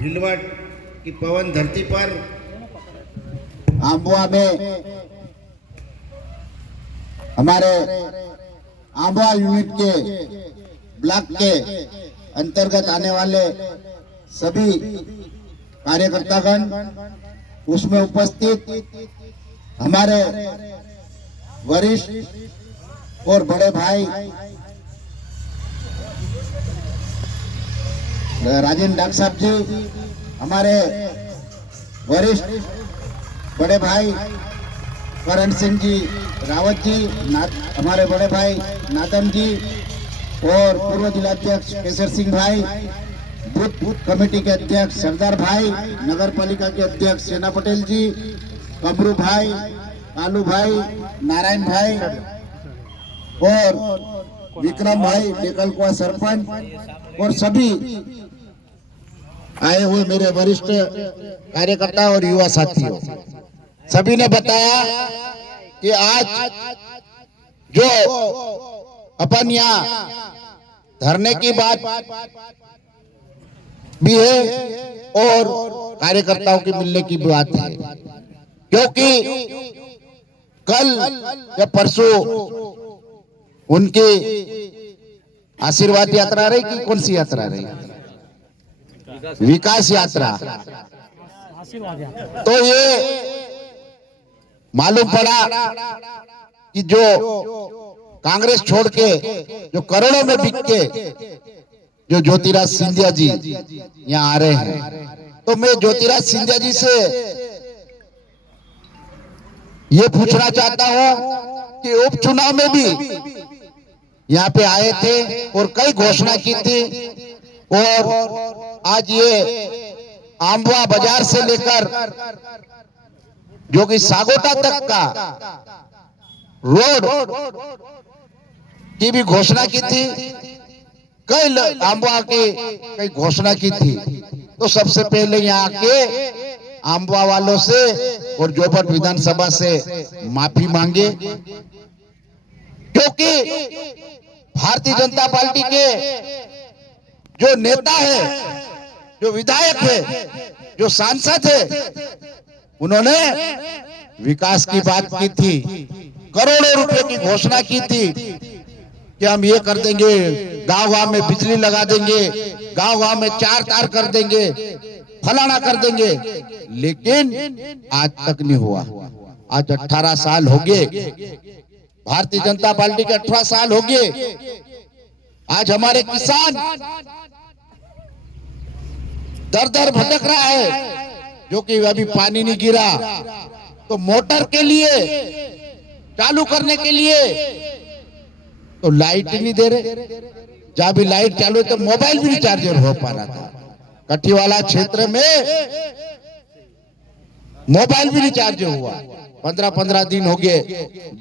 भीलवाड़ की पवन धरती पर आंबुआ में हमारे आंबुआ यूनिट के ब्लॉक के अंतर्गत आने वाले सभी कार्यकर्तागण, उसमें उपस्थित हमारे वरिष्ठ और बड़े भाई राजेंद्र डॉक्टर साहब जी, हमारे वरिष्ठ बड़े भाई करण सिंह जी रावत जी, हमारे बड़े भाई नादन जी और पूर्व जिलाध्यक्ष केसर सिंह भाई, बूथ कमेटी के अध्यक्ष सरदार भाई, नगर पालिका के अध्यक्ष सेना पटेल जी, कमरू भाई, कालू भाई, नारायण भाई और विक्रम भाई डेकल कुआ सरपंच और सभी आए हुए मेरे वरिष्ठ कार्यकर्ता और युवा साथियों, सभी ने बताया कि आज जो अपन यहाँ धरने की बात भी है और कार्यकर्ताओं के मिलने की बात है, क्योंकि कल या परसों उनकी आशीर्वाद यात्रा रही कि कौन सी यात्रा रही, विकास यात्रा। तो ये मालूम पड़ा कि जो कांग्रेस छोड़ के जो करोड़ों में बिक के जो ज्योतिराज सिंधिया जी यहाँ आ रहे हैं, तो मैं ज्योतिराज सिंधिया जी से ये पूछना चाहता हूं कि उपचुनाव में भी यहाँ पे आए थे और कई घोषणा की थी, और आज ये आंबुआ बाजार से लेकर जो कि सागोटा तक का रोड की भी घोषणा की थी, कई आंबुआ की कई घोषणा की थी। तो सबसे पहले यहाँ के आंबुआ वालों से और जोबट विधानसभा से माफी मांगे, क्योंकि भारतीय जनता पार्टी के जो नेता है, जो विधायक है, जो सांसद है, उन्होंने विकास की बात की थी, करोड़ों रुपए की घोषणा की थी कि हम ये कर देंगे, गांव-गांव में बिजली लगा देंगे, गांव-गांव में 4 तार कर देंगे, फलाना कर देंगे, लेकिन आज तक नहीं हुआ। आज 18 साल हो गए, भारतीय जनता पार्टी के 18 साल हो गए। आज हमारे किसान दर दर भटक रहा है, जो कि अभी पानी नहीं गिरा, तो मोटर के लिए चालू करने के लिए तो लाइट नहीं दे रहे, जहां भी लाइट चालू है तो मोबाइल भी नहीं चार्जर हो पा रहा था। कठीवाला क्षेत्र में मोबाइल भी नहीं चार्ज हुआ, 15-15 दिन हो गए,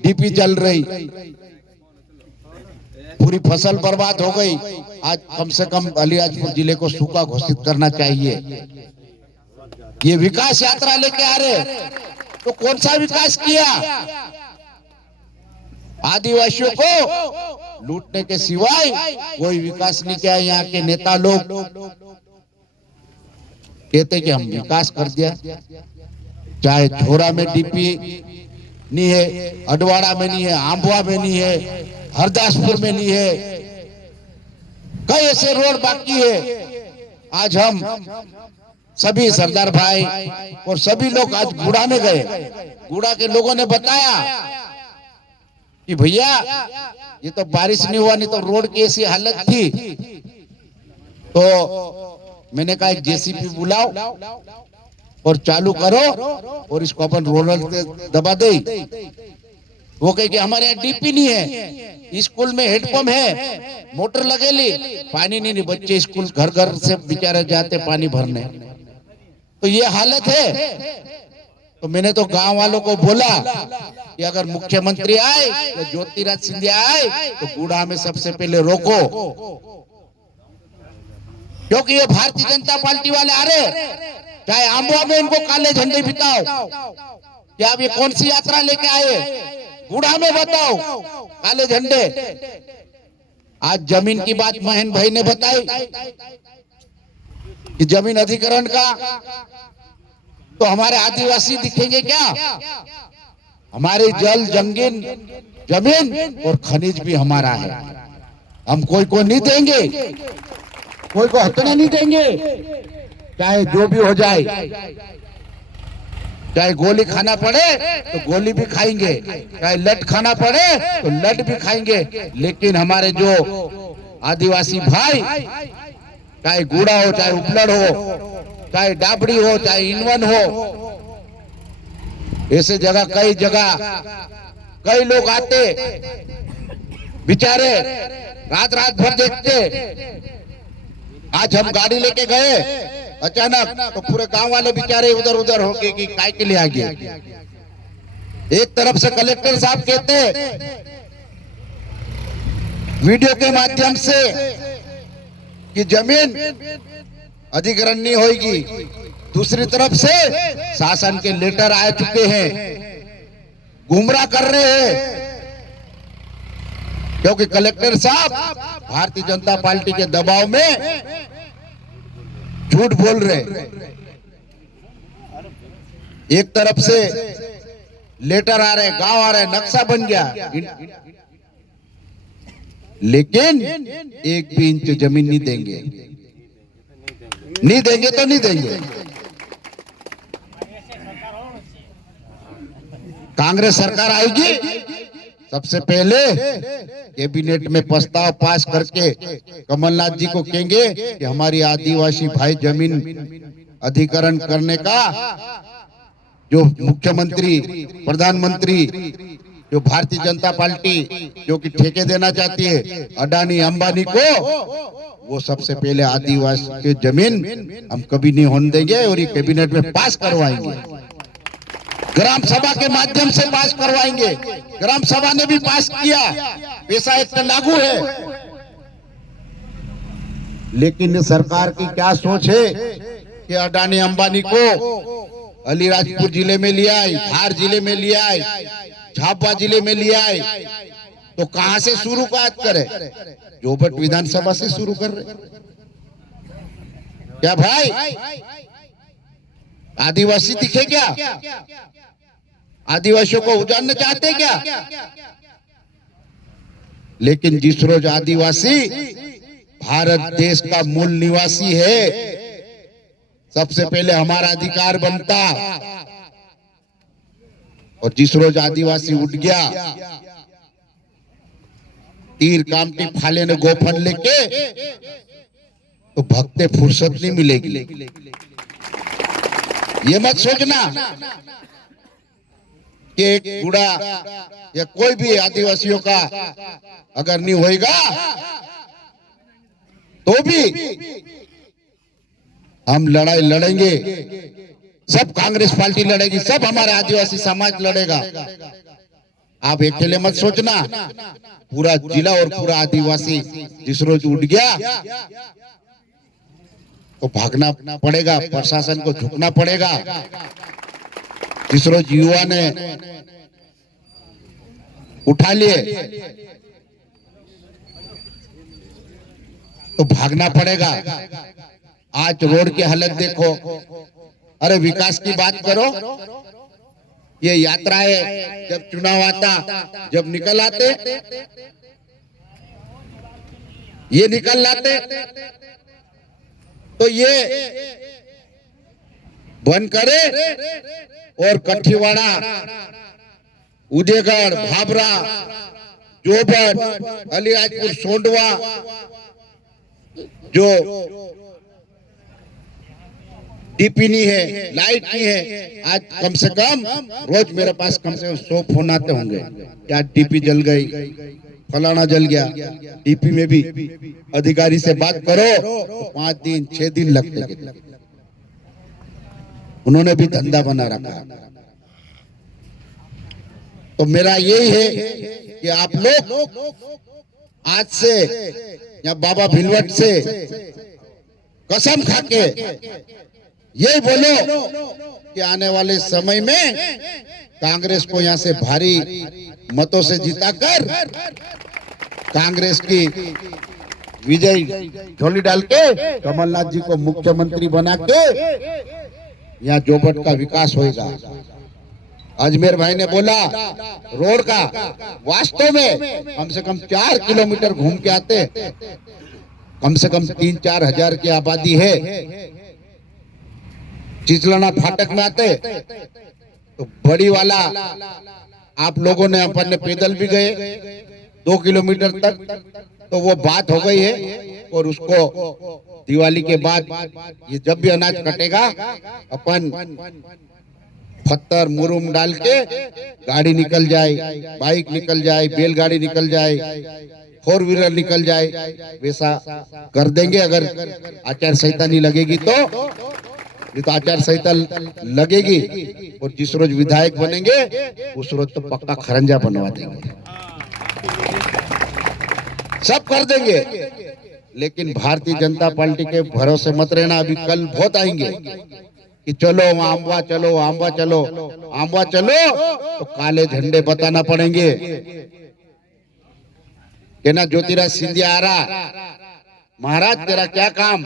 डीपी चल रही, पूरी फसल बर्बाद हो गई। आज कम से कम अलीराजपुर जिले को सूखा घोषित करना चाहिए। ये विकास यात्रा लेके आ रहे, तो कौन सा विकास किया? आदिवासियों को लूटने के सिवाय कोई विकास नहीं किया। यहाँ के नेता लोग कहते कि हम विकास कर दिया, चाहे झोरा में डीपी नहीं है, अडवाड़ा में नहीं है, आंबुआ में नहीं है, हरदासपुर में नहीं है, कई ऐसे रोड बाकी है। आज हम सभी सरदार भाई और सभी लोग आज गुड़ा में गए, गुड़ा के लोगों ने बताया कि भैया ये तो बारिश नहीं हुआ, नहीं तो रोड की ऐसी हालत थी। तो मैंने कहा एक जेसीबी बुलाओ और चालू करो और इसको अपन रोलर से दबा दे। वो कहे कि हमारे यहाँ डीपी नहीं है, स्कूल में हेडपंप है, मोटर लगे ली, पानी नहीं, बच्चे स्कूल घर घर से बेचारे जाते पानी भरने। तो ये हालत है। तो मैंने तो गांव वालों को बोला कि अगर मुख्यमंत्री आए या ज्योतिराज सिंधिया आए तो गुड़ा में सबसे पहले रोको, क्योंकि ये भारतीय जनता पार्टी वाले आ रहे, चाहे आंबुआ में इनको काले झंडे बिताओ कि आप ये कौन सी यात्रा लेके आए। गुड़ा में बताओ काले झंडे। आज जमीन की बात महेंद्र भाई ने बताई कि जमीन अधिग्रहण का, तो हमारे आदिवासी दिखेंगे क्या? हमारे जल जंगीन जमीन और खनिज भी हमारा है। हम कोई को नहीं देंगे, कोई को हथना नहीं देंगे, चाहे जो भी हो जाए। चाहे गोली खाना पड़े तो गोली भी खाएंगे, चाहे लट खाना पड़े तो लट भी खाएंगे। लेकिन हमारे जो आदिवासी भाई, चाहे गुड़ा हो, चाहे उपलड़ हो, चाहे डाबड़ी हो, चाहे इनवन हो, ऐसे जगह कई लोग आते बेचारे रात भर देखते। आज हम गाड़ी लेके गए, अचानक तो पूरे गांव वाले बेचारे उधर हो गए कि काय के लिए आ गए। एक तरफ से कलेक्टर साहब कहते वीडियो के माध्यम से कि जमीन अधिग्रहण नहीं होगी, दूसरी तरफ से शासन के लेटर आ चुके हैं, गुमराह कर रहे हैं। क्योंकि कलेक्टर साहब भारतीय जनता पार्टी के दबाव में झूठ बोल रहे हैं। एक तरफ से लेटर आ रहे, गांव आ रहे, नक्शा बन गया, लेकिन एक भी इंच जमीन नहीं देंगे। नहीं देंगे तो नहीं देंगे। कांग्रेस सरकार आएगी, सबसे पहले कैबिनेट में प्रस्ताव पास करके कमलनाथ जी को कहेंगे कि हमारी आदिवासी भाई जमीन अधिग्रहण करने का जो मुख्यमंत्री, प्रधानमंत्री, जो भारतीय जनता पार्टी जो कि ठेके देना चाहती है अडानी अंबानी को, वो सबसे पहले आदिवासी की जमीन हम कभी नहीं होने देंगे और ये कैबिनेट में पास करवाएंगे। ग्राम सभा के माध्यम से पास करवाएंगे। ग्राम सभा ने भी पास किया, पैसा एक्ट लागू है। लेकिन सरकार की क्या सोच है कि अडानी अंबानी को अलीराजपुर जिले में लिया आए, धार जिले में लिया आए, झाबुआ जिले में लिया आए, तो कहां से शुरू बात करे? जोबट विधानसभा से शुरू कर रहे। क्या भाई आदिवासी दिखे क्या? आदिवासियों को उजाड़ना चाहते क्या? लेकिन जिस रोज आदिवासी भारत देश का मूल निवासी है, सबसे पहले हमारा अधिकार बनता। और जिस रोज आदिवासी उठ गया, तीर कामटी फाले ने गोफन लेके, तो भक्ते फुर्सत नहीं मिलेगी। ये मत सोचना कि एक गुड़ा या कोई भी आदिवासियों का अगर नहीं होएगा तो भी हम लड़ाई लड़ेंगे। सब कांग्रेस पार्टी लड़ेगी, सब हमारे आदिवासी समाज लड़ेगा। आप अकेले मत सोचना, पूरा जिला और पूरा आदिवासी जिस रोज उठ गया तो भागना पड़ेगा, प्रशासन को झुकना पड़ेगा। जिस रोज युवा ने उठा लिए तो भागना पड़ेगा। आज रोड की हालत देखो। अरे विकास की बात करो, ये यात्राएं जब चुनाव आता, जब निकल आते, ये निकल लाते तो ये बंद करे और कठीवाड़ा, उदयगढ़, भाबरा, जोबट, अलीराजपुर, सोंडवा, जो डीपी नहीं है, लाइट नहीं है, आज कम से कम रोज मेरे पास कम से कम 100 फोन आते होंगे। क्या डीपी जल गई, फलाना जल गया। डीपी में भी अधिकारी से बात करो तो 5 दिन 6 दिन लगते। उन्होंने भी धंधा बना रखा। तो मेरा यही है कि आप लोग आज से या बाबा भिलवट से कसम खाके यही बोलो कि आने वाले समय में कांग्रेस को यहां से भारी मतों से जिताकर कांग्रेस की विजय झोली डाल के कमलनाथ जी को मुख्यमंत्री बना के यहाँ जोबट का विकास होगा। अजमेर भाई ने बोला रोड का, वास्तव में कम से कम 4 किलोमीटर घूम के आते, कम से कम 3-4 हजार की आबादी है। चिचलना फाटक में आते तो बड़ी वाला आप लोगों ने अपन ने पैदल भी गए 2 किलोमीटर तक, तो वो बात हो गई है। और उसको दिवाली के बाद ये जब भी अनाज कटेगा अपन पत्थर मुरुम डाल के गाड़ी निकल जाए, बाइक निकल जाए, बैलगाड़ी निकल जाए, 4 व्हीलर निकल जाए, वैसा कर देंगे। अगर आचार संहिता नहीं लगेगी तो, नहीं तो आचार संहिता लगेगी और जिस रोज विधायक बनेंगे उस रोज तो पक्का खरंजा बनवा देंगे, सब कर देंगे। लेकिन भारतीय जनता पार्टी के भरोसे मत रहना। अभी कल बहुत आएंगे कि चलो आंबा चलो, आंबा चलो, आंबा चलो, तो काले झंडे बताना पड़ेंगे कि ना ज्योतिराज सिंधिया आ रहा, महाराज तेरा क्या काम,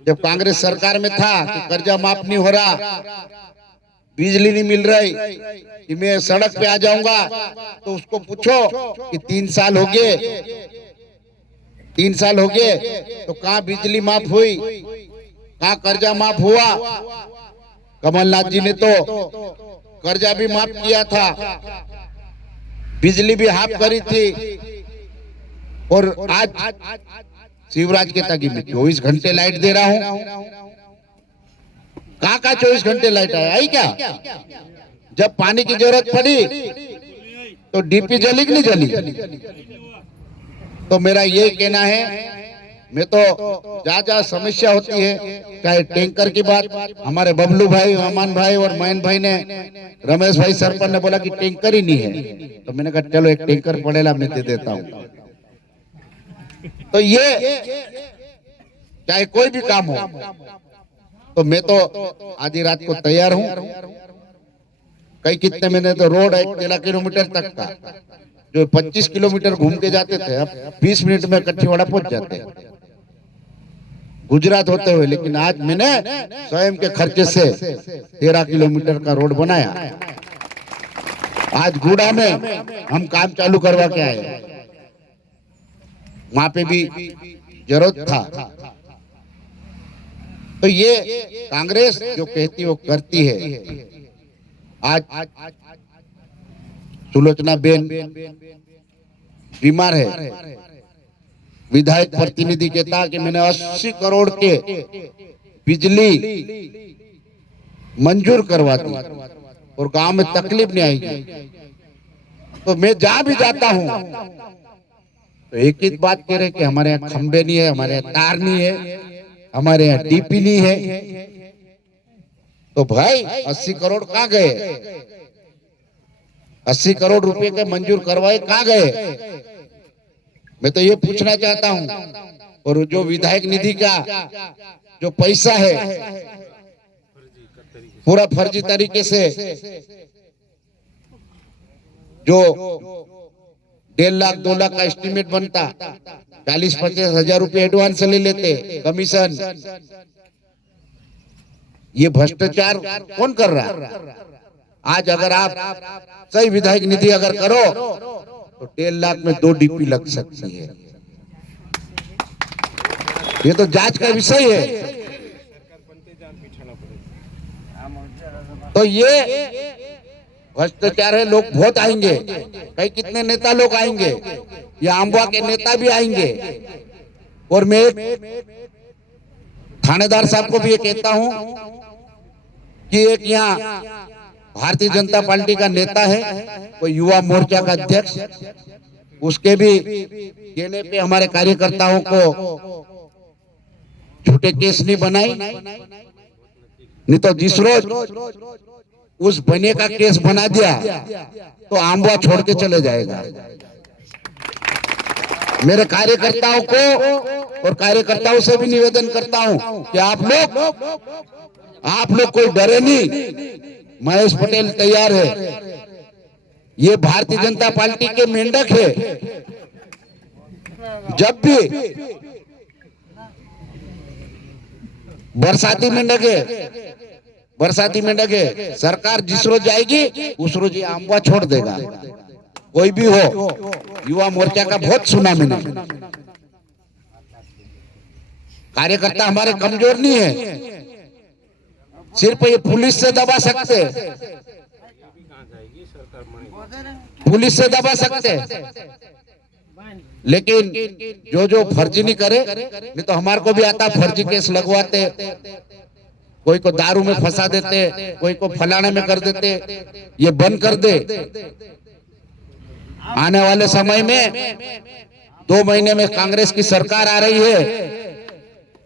जब कांग्रेस सरकार में था कि कर्जा माफ नहीं हो रहा, बिजली नहीं मिल रही, कि मैं सड़क पे आ जाऊंगा, तो उसको पूछो कि 3 साल हो गए, 3 साल हो गए, तो कहाँ बिजली माफ हुई, कहाँ कर्जा माफ हुआ। कमलनाथ जी ने तो कर्जा भी माफ किया था, बिजली भी हाफ करी थी, और आज शिवराज के ताकि मैं 24 घंटे लाइट दे रहा हूं। कहाँ का 24 घंटे लाइट आई क्या? जब पानी की जरूरत पड़ी तो डीपी जली कि नहीं जली? तो मेरा ये कहना है, मैं तो जहाँ समस्या होती है, चाहे टैंकर की बात, हमारे बबलू भाई, अमान भाई और मैन भाई ने, रमेश भाई सरपंच ने बोला कि टैंकर ही नहीं है, तो मैंने कहा चलो एक टैंकर पड़ेगा मैं दे देता हूँ। तो ये चाहे कोई भी काम हो, तो मैं तो आधी रात को तैयार हूँ। कई कितने मैंने तो रोड 13 किलोमीटर तक का, जो 25 किलोमीटर घूम के जाते थे, अब 20 मिनट में कठीवाड़ा पहुंच जाते हैं गुजरात होते हुए। लेकिन आज मैंने स्वयं के खर्चे से 13 किलोमीटर का रोड बनाया। आज गुड़ा में हम काम चालू करवा के आए, वहां पे भी जरूरत था। तो ये कांग्रेस जो कहती वो करती है। आज सुलोचना बेन बीमार है, विधायक प्रतिनिधि कहता कि मैंने 80 करोड़ के बिजली मंजूर करवा दी और गांव में तकलीफ नहीं आएगी। तो मैं जहां भी जाता हूं तो एक ही बात कह रहे कि हमारे यहाँ खंबे नहीं है, हमारे यहाँ तार नहीं है, हमारे यहाँ डीपी नहीं है। तो भाई 80 करोड़ कहाँ गए? 80 करोड़ रुपए के मंजूर करवाए कहाँ गए? मैं तो ये पूछना चाहता हूं। और जो विधायक निधि का जो पैसा है पूरा फर्जी तरीके से, जो 1.5 लाख 2 लाख का एस्टीमेट बनता, 40-50 हजार रुपए एडवांस ले लेते, कमीशन। ये भ्रष्टाचार कौन कर रहा है? आज अगर आप सही विधायक निधि अगर करो तो 1.5 लाख में 2 डीपी लग सकती है। ये तो जांच का विषय है। तो ये भ्रष्टाचार है। लोग बहुत आएंगे, कई कितने नेता लोग आएंगे, ये आंबवा के नेता भी आएंगे। और मैं थानेदार साहब को भी ये कहता हूं कि एक यहाँ भारतीय जनता पार्टी का नेता है, कोई युवा मोर्चा का अध्यक्ष, उसके भी कहने पे हमारे कार्यकर्ताओं को झूठे केस नहीं बनाई, नहीं तो जिस रोज उस बने का केस बना दिया तो आंबवा छोड़ के चले जाएगा। मेरे कार्यकर्ताओं को और कार्यकर्ताओं से भी निवेदन करता हूं कि आप लोग कोई डरे नहीं, महेश पटेल तैयार है। ये भारतीय जनता पार्टी के मेंढक है। जब भी बरसाती मेंढक है, सरकार जिस रोज जाएगी उस रोज ये आंबा छोड़ देगा। कोई भी हो, युवा मोर्चा का बहुत सुना मैंने। कार्यकर्ता हमारे कमजोर नहीं है, सिर्फ ये पुलिस से दबा सकते, पुलिस से दबा सकते, लेकिन जो फर्जी नहीं करे, नहीं तो हमारे को भी आता फर्जी केस लगवाते, कोई को दारू में फंसा देते, कोई को फलाने में कर देते। ये बंद कर दे। आने वाले समय में 2 महीने में कांग्रेस की सरकार आ रही है,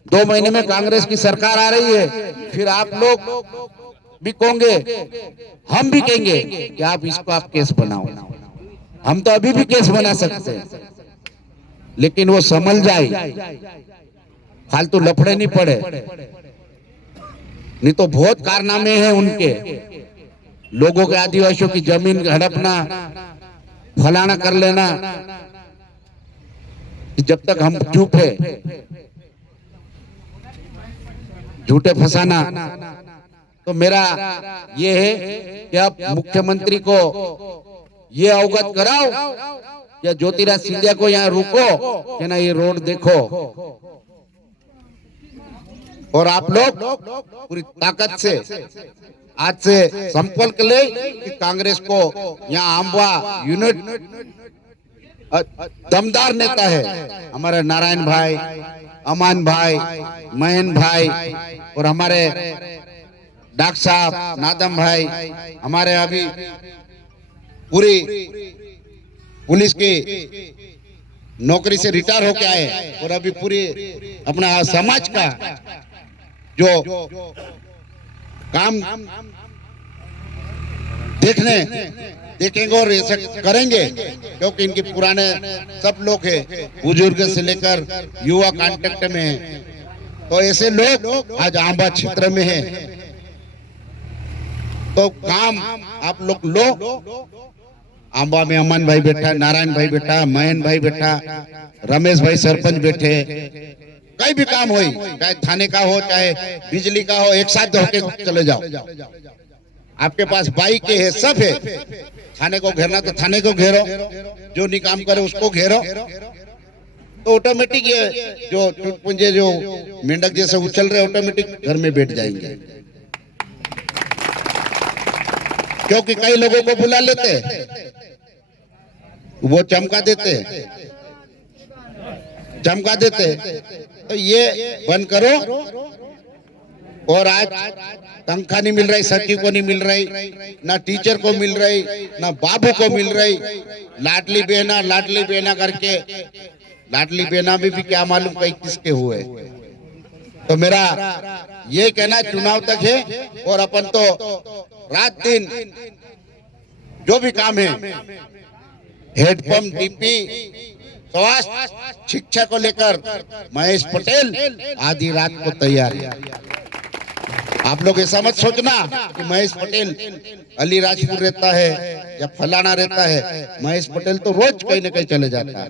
2 महीने में कांग्रेस की सरकार आ रही है। फिर आप लोग भी कहोगे, हम भी कहेंगे कि आप इसको आप केस बनाओ। हम तो अभी भी केस बना सकते हैं, लेकिन वो संभल जाए, फालतू लफड़े नहीं पड़े। नहीं तो बहुत कारनामे हैं उनके, लोगों के, आदिवासियों की जमीन हड़पना, फलाना कर लेना। जब तक हम चुप है, झूठे फंसाना, तो मेरा ये है कि आप मुख्यमंत्री को ये अवगत कराओ या ज्योतिराज सिंधिया को यहाँ रुको कि ना ये रोड देखो, और आप लोग पूरी ताकत से आज से संकल्प ले कि कांग्रेस को यहाँ आंबा यूनिट दमदार नेता है हमारे नारायण भाई, अमान भाई, महेन भाई, और हमारे डॉक्टर साहब नादम भाई, हमारे अभी पूरी पुलिस की नौकरी से रिटायर होके आए, और अभी पूरी अपना समाज का जो काम देखेंगे और ऐसा करेंगे, क्योंकि इनके पुराने सब लोग हैं, बुजुर्ग से लेकर युवा कांटेक्ट में है। तो ऐसे लोग आज आंबा क्षेत्र में है, तो काम आप लोग लो। आंबा में अमन भाई बैठा, नारायण भाई बैठा, महेन भाई बैठा, रमेश भाई सरपंच बैठे। कहीं भी काम हो, चाहे थाने का हो, चाहे बिजली का हो, एक साथ होके चले जाओ। आपके पास बाइक है, सब है। थाने को घेरना तो थाने को घेरो, जो नहीं काम करे उसको घेरो, तो ऑटोमेटिक ये जो चुटपुंजे जो मेंढक जैसे उछल रहे ऑटोमेटिक घर में बैठ जाएंगे। क्योंकि कई लोगों को बुला लेते, वो चमका देते, तो ये बंद करो। और आज तनख्वाह नहीं मिल रही, सचिव को नहीं मिल रही, ना टीचर को मिल रही, ना बाबू को मिल रही। लाडली बहना करके, लाडली बहना भी क्या मालूम कई किसके हुए। तो मेरा ये कहना चुनाव तक है, और अपन तो रात दिन जो भी काम है, हेडपंप, डीपी, स्वास्थ्य, शिक्षा को लेकर महेश पटेल आधी रात को तैयार है। आप लोग ऐसा मत सोचना कि महेश पटेल अलीराजपुर रहता है या फलाना रहता है। महेश पटेल तो रोज कहीं न कहीं चले जाता है,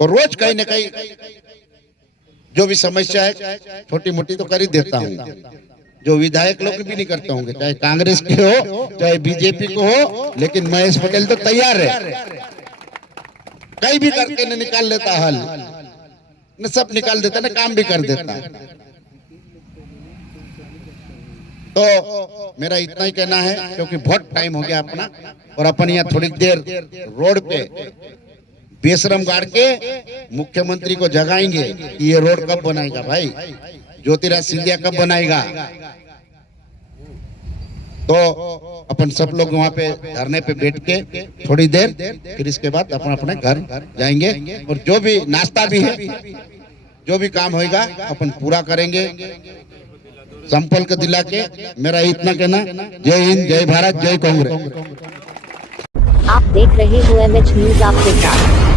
और रोज कहीं न कहीं जो भी समस्या है छोटी मोटी तो कर ही देता हूँ, जो विधायक लोग भी नहीं करते होंगे, चाहे कांग्रेस के हो चाहे बीजेपी को हो। लेकिन महेश पटेल तो तैयार है, कहीं भी करके न निकाल लेता हल, न सब निकाल देता, न काम भी कर देता। तो मेरा इतना ही कहना है, क्योंकि बहुत टाइम हो गया अपना, और अपन यहाँ थोड़ी देर रोड पे बेशरम गाड़ के मुख्यमंत्री को जगाएंगे कि ये रोड कब बनाएगा भाई, ज्योतिराज सिंधिया कब बनाएगा। तो अपन सब लोग वहाँ पे धरने पे बैठ के थोड़ी देर, फिर इसके बाद अपन अपने घर जाएंगे, और जो भी नाश्ता भी है, जो भी काम होगा अपन पूरा करेंगे संपर्क दिला के। मेरा इतना कहना, जय हिंद, जय भारत, जय कांग्रेस। आप देख रहे हो MH न्यूज आपके साथ।